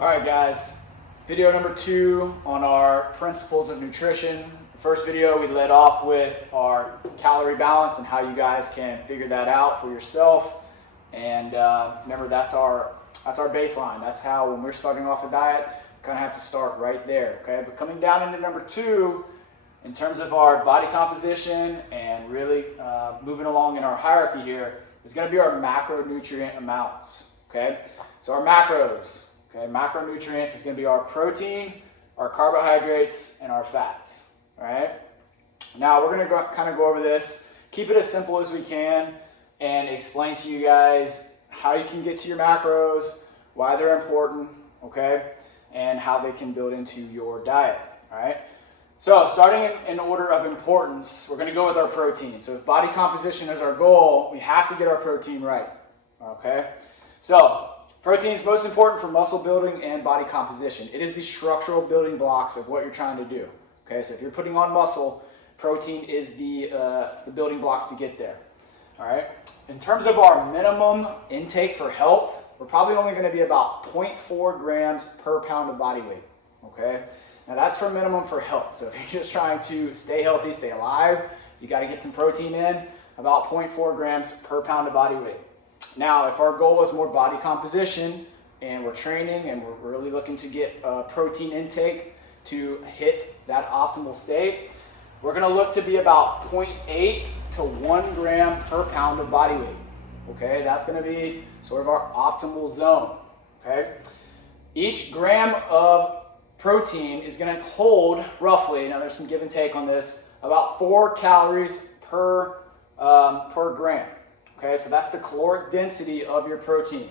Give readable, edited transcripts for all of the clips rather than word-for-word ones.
All right, guys, video number 2 on our principles of nutrition. The first video we led off with our calorie balance and how you guys can figure that out for yourself. And remember, that's our baseline. That's how, when we're starting off a diet, we kind of have to start right there. Okay, but coming down into number 2, in terms of our body composition and really moving along in our hierarchy here, is going to be our macronutrient amounts. Okay, so our macros. Okay, macronutrients is going to be our protein, our carbohydrates, and our fats. All right. Now we're going to kind of go over this, keep it as simple as we can, and explain to you guys how you can get to your macros, why they're important, okay, and how they can build into your diet. All right. So starting in order of importance, we're going to go with our protein. So if body composition is our goal, we have to get our protein right. Okay. So protein is most important for muscle building and body composition. It is the structural building blocks of what you're trying to do. Okay, so if you're putting on muscle, protein is the building blocks to get there. All right. In terms of our minimum intake for health, we're probably only going to be about 0.4 grams per pound of body weight. Okay. Now that's for minimum for health. So if you're just trying to stay healthy, stay alive, you got to get some protein in, about 0.4 grams per pound of body weight. Now, if our goal is more body composition and we're training and we're really looking to get protein intake to hit that optimal state, we're going to look to be about 0.8 to 1 gram per pound of body weight. Okay, that's going to be sort of our optimal zone. Okay, each gram of protein is going to hold roughly, now there's some give and take on this, about 4 calories per gram. Okay, so that's the caloric density of your protein.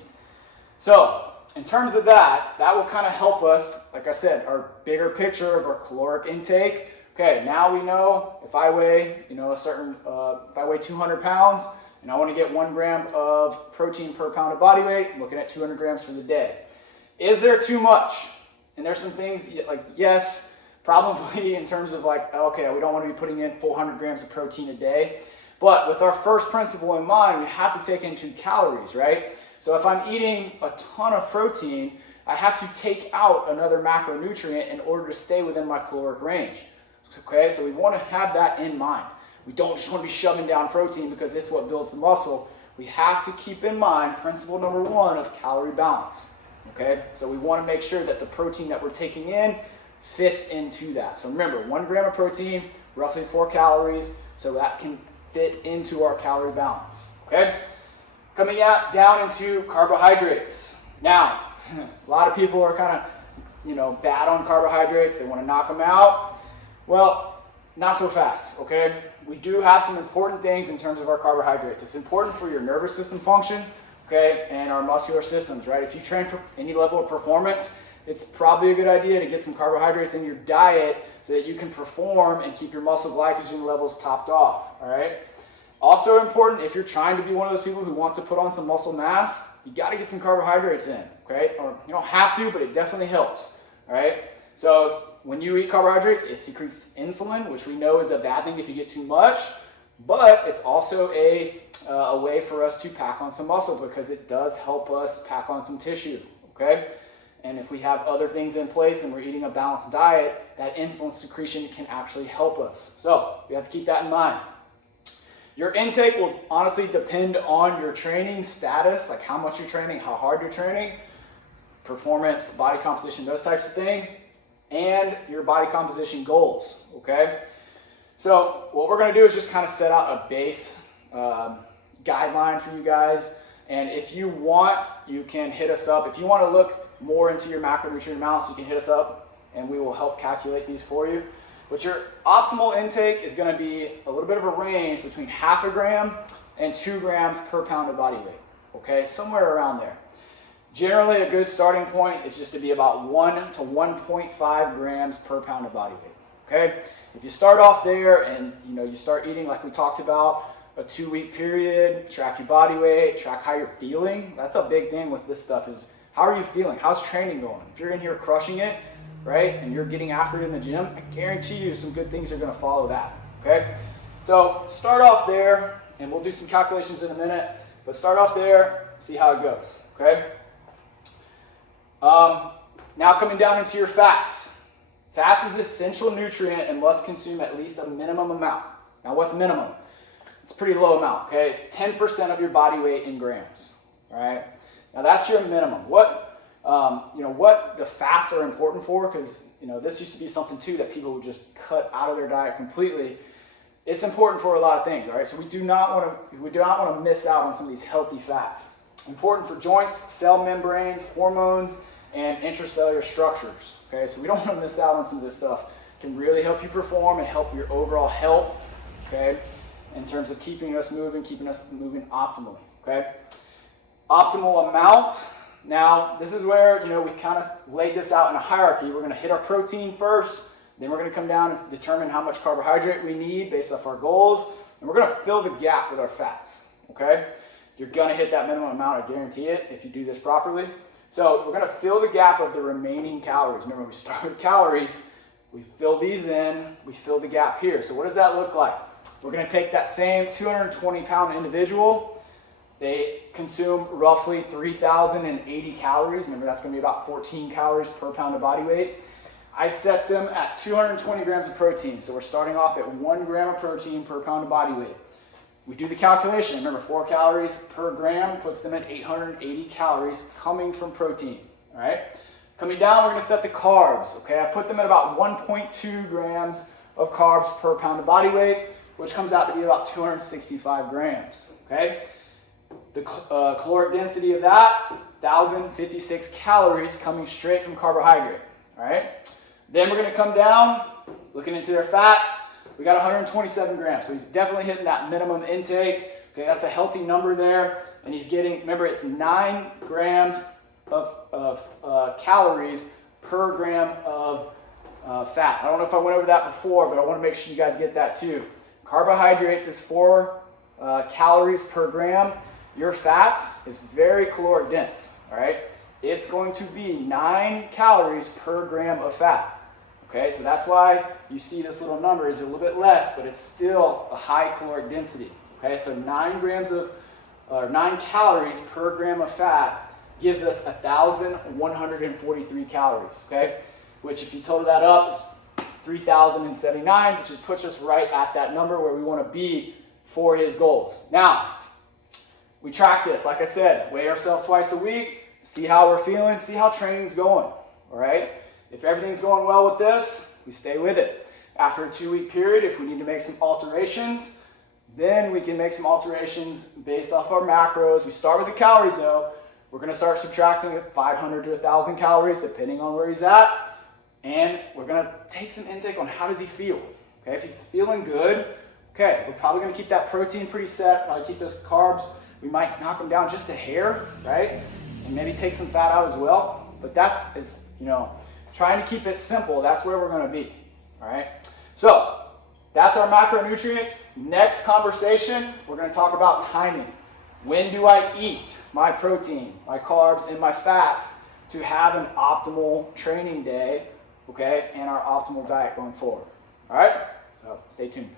So in terms of that will kind of help us, like I said, our bigger picture of our caloric intake. Okay, now we know if I weigh, if I weigh 200 pounds and I want to get 1 gram of protein per pound of body weight, I'm looking at 200 grams for the day. Is there too much? And there's some things like, yes, probably in terms of like, okay, we don't want to be putting in 400 grams of protein a day. But with our first principle in mind, we have to take into calories, right? So if I'm eating a ton of protein, I have to take out another macronutrient in order to stay within my caloric range. Okay, so we want to have that in mind. We don't just want to be shoving down protein because it's what builds the muscle. We have to keep in mind principle number 1 of calorie balance. Okay, so we want to make sure that the protein that we're taking in fits into that. So remember, 1 gram of protein, roughly 4 calories, so that can fit into our calorie balance. Okay, coming down into carbohydrates. Now, a lot of people are kind of, bad on carbohydrates. They want to knock them out. Well, not so fast. Okay, we do have some important things in terms of our carbohydrates. It's important for your nervous system function, okay, and our muscular systems. Right, if you train for any level of performance, it's probably a good idea to get some carbohydrates in your diet so that you can perform and keep your muscle glycogen levels topped off. All right. Also important, if you're trying to be one of those people who wants to put on some muscle mass, you got to get some carbohydrates in. Okay, or you don't have to, but it definitely helps. All right. So when you eat carbohydrates, it secretes insulin, which we know is a bad thing if you get too much. But it's also a way for us to pack on some muscle because it does help us pack on some tissue. Okay. And if we have other things in place and we're eating a balanced diet, that insulin secretion can actually help us. So we have to keep that in mind. Your intake will honestly depend on your training status, like how much you're training, how hard you're training, performance, body composition, those types of things, and your body composition goals, okay? So what we're going to do is just kind of set out a base guideline for you guys. And if you want, you can hit us up. If you want to look more into your macronutrient amounts, you can hit us up and we will help calculate these for you. But your optimal intake is going to be a little bit of a range between 0.5 gram and 2 grams per pound of body weight. Okay, somewhere around there. Generally, a good starting point is just to be about 1 to 1.5 grams per pound of body weight. Okay, if you start off there and you start eating like we talked about, a 2-week period, track your body weight, track how you're feeling. That's a big thing with this stuff is, how are you feeling? How's training going? If you're in here crushing it, right, and you're getting after it in the gym, I guarantee you some good things are going to follow that. Okay, so start off there, and we'll do some calculations in a minute, but start off there, see how it goes. Okay, Now coming down into your fats. Fats is an essential nutrient and must consume at least a minimum amount. Now what's minimum? It's a pretty low amount, okay? It's 10% of your body weight in grams, all right? Now that's your minimum. What the fats are important for, because this used to be something too that people would just cut out of their diet completely. It's important for a lot of things, all right? So we do not want to miss out on some of these healthy fats. Important for joints, cell membranes, hormones, and intracellular structures, okay? So we don't want to miss out on some of this stuff. It can really help you perform and help your overall health, okay? In terms of keeping us moving optimally, okay? Optimal amount. Now, this is where, we kind of laid this out in a hierarchy. We're going to hit our protein first, then we're going to come down and determine how much carbohydrate we need based off our goals, and we're going to fill the gap with our fats, okay? You're going to hit that minimum amount, I guarantee it, if you do this properly. So we're going to fill the gap of the remaining calories. Remember, we start with calories, we fill these in, we fill the gap here. So what does that look like? We're going to take that same 220-pound individual. They consume roughly 3,080 calories. Remember, that's going to be about 14 calories per pound of body weight. I set them at 220 grams of protein. So we're starting off at 1 gram of protein per pound of body weight. We do the calculation. Remember, 4 calories per gram puts them at 880 calories coming from protein. All right. Coming down, we're going to set the carbs. Okay, I put them at about 1.2 grams of carbs per pound of body weight, which comes out to be about 265 grams. Okay. The caloric density of that, 1,056 calories coming straight from carbohydrate. All right. Then we're going to come down, looking into their fats. We got 127 grams, so he's definitely hitting that minimum intake. Okay, that's a healthy number there, and he's getting. Remember, it's 9 grams of calories per gram of fat. I don't know if I went over that before, but I want to make sure you guys get that too. Carbohydrates is 4 calories per gram. Your fats is very caloric dense, all right? It's going to be 9 calories per gram of fat, okay? So that's why you see this little number is a little bit less, but it's still a high caloric density, okay? So 9 calories per gram of fat gives us 1,143 calories, okay? Which if you total that up, is 3,079, which puts us right at that number where we want to be for his goals. Now, we track this, like I said, weigh ourselves twice a week, see how we're feeling, see how training's going, all right? If everything's going well with this, we stay with it. After a 2-week period, if we need to make some alterations, then we can make some alterations based off our macros. We start with the calories though. We're gonna start subtracting 500 to 1,000 calories depending on where he's at, and we're gonna take some intake on how does he feel, okay? If he's feeling good, okay, we're probably gonna keep that protein pretty set, probably keep those carbs. We might knock them down just a hair, right? And maybe take some fat out as well. But that's, trying to keep it simple. That's where we're going to be, all right? So that's our macronutrients. Next conversation, we're going to talk about timing. When do I eat my protein, my carbs, and my fats to have an optimal training day, okay, and our optimal diet going forward, all right? So stay tuned.